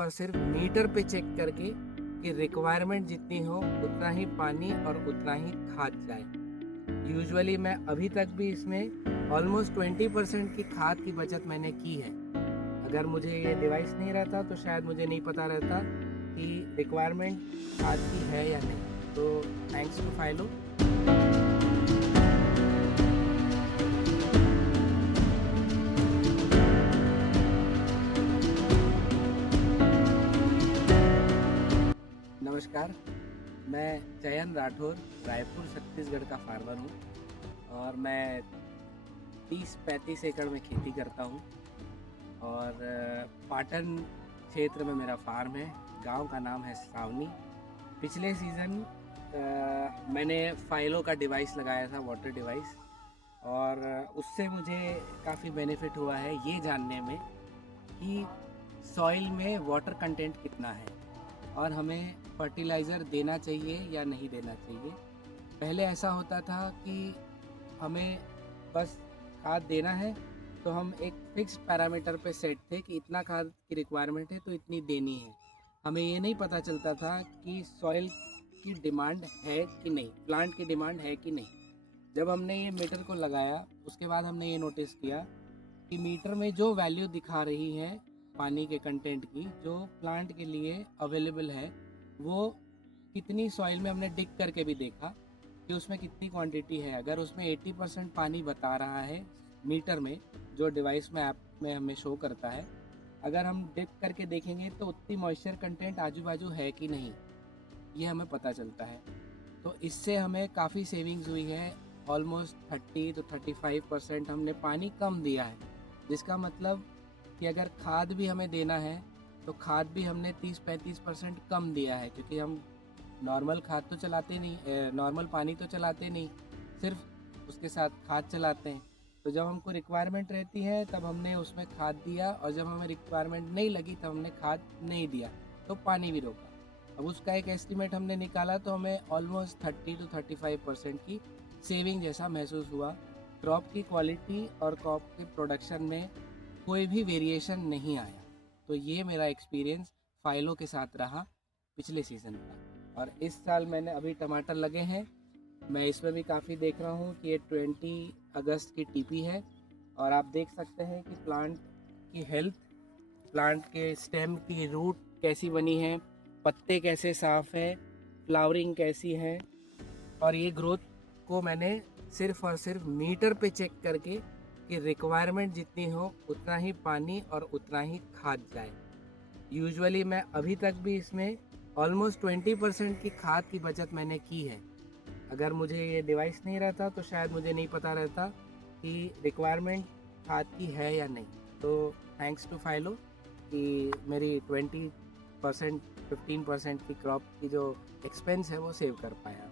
और सिर्फ मीटर पे चेक करके कि रिक्वायरमेंट जितनी हो उतना ही पानी और उतना ही खाद जाए। यूजुअली मैं अभी तक भी इसमें ऑलमोस्ट 20% की खाद की बचत मैंने की है। अगर मुझे ये डिवाइस नहीं रहता तो शायद मुझे नहीं पता रहता कि रिक्वायरमेंट खाद की है या नहीं। तो थैंक्स टू फाइलो। नमस्कार, मैं चयन राठौर रायपुर छत्तीसगढ़ का फार्मर हूँ और मैं 30-35 एकड़ में खेती करता हूँ और पाटन क्षेत्र में मेरा फार्म है। गांव का नाम है सावनी। पिछले सीज़न मैंने फाइलो का डिवाइस लगाया था, वाटर डिवाइस, और उससे मुझे काफ़ी बेनिफिट हुआ है ये जानने में कि सॉइल में वाटर कंटेंट कितना है और हमें फर्टिलाइज़र देना चाहिए या नहीं देना चाहिए। पहले ऐसा होता था कि हमें बस खाद देना है तो हम एक फिक्स पैरामीटर पे सेट थे कि इतना खाद की रिक्वायरमेंट है तो इतनी देनी है। हमें ये नहीं पता चलता था कि सॉइल की डिमांड है कि नहीं, प्लांट की डिमांड है कि नहीं। जब हमने ये मीटर को लगाया उसके बाद हमने ये नोटिस किया कि मीटर में जो वैल्यू दिखा रही है पानी के कंटेंट की, जो प्लांट के लिए अवेलेबल है, वो कितनी सॉइल में हमने डिग करके भी देखा कि उसमें कितनी क्वांटिटी है। अगर उसमें 80% पानी बता रहा है मीटर में, जो डिवाइस में ऐप में हमें शो करता है, अगर हम डिग करके देखेंगे तो उतनी मॉइस्चर कंटेंट आजू बाजू है कि नहीं, ये हमें पता चलता है। तो इससे हमें काफ़ी सेविंग्स हुई है। ऑलमोस्ट 30 to 35% हमने पानी कम दिया है, जिसका मतलब कि अगर खाद भी हमें देना है तो खाद भी हमने 30-35% कम दिया है, क्योंकि हम नॉर्मल खाद तो चलाते नहीं, नॉर्मल पानी तो चलाते नहीं, सिर्फ उसके साथ खाद चलाते हैं। तो जब हमको रिक्वायरमेंट रहती है तब हमने उसमें खाद दिया, और जब हमें रिक्वायरमेंट नहीं लगी तब हमने खाद नहीं दिया, तो पानी भी रोका। अब उसका एक एस्टिमेट हमने निकाला तो हमें ऑलमोस्ट 30 to 35% की सेविंग जैसा महसूस हुआ। क्रॉप की क्वालिटी और क्रॉप के प्रोडक्शन में कोई भी वेरिएशन नहीं आया। तो ये मेरा एक्सपीरियंस फाइलो के साथ रहा पिछले सीज़न का। और इस साल मैंने अभी टमाटर लगे हैं, मैं इसमें भी काफ़ी देख रहा हूँ कि ये 20 अगस्त की टीपी है, और आप देख सकते हैं कि प्लांट की हेल्थ, प्लांट के स्टेम की रूट कैसी बनी है, पत्ते कैसे साफ़ है, फ्लावरिंग कैसी है। और ये ग्रोथ को मैंने सिर्फ और सिर्फ मीटर पे चेक करके कि रिक्वायरमेंट जितनी हो उतना ही पानी और उतना ही खाद जाए। यूजुअली मैं अभी तक भी इसमें ऑलमोस्ट 20% की खाद की बचत मैंने की है। अगर मुझे ये डिवाइस नहीं रहता तो शायद मुझे नहीं पता रहता कि रिक्वायरमेंट खाद की है या नहीं। तो थैंक्स टू फाइलो कि मेरी 20% 15% की क्रॉप की जो एक्सपेंस है वो सेव कर पाया।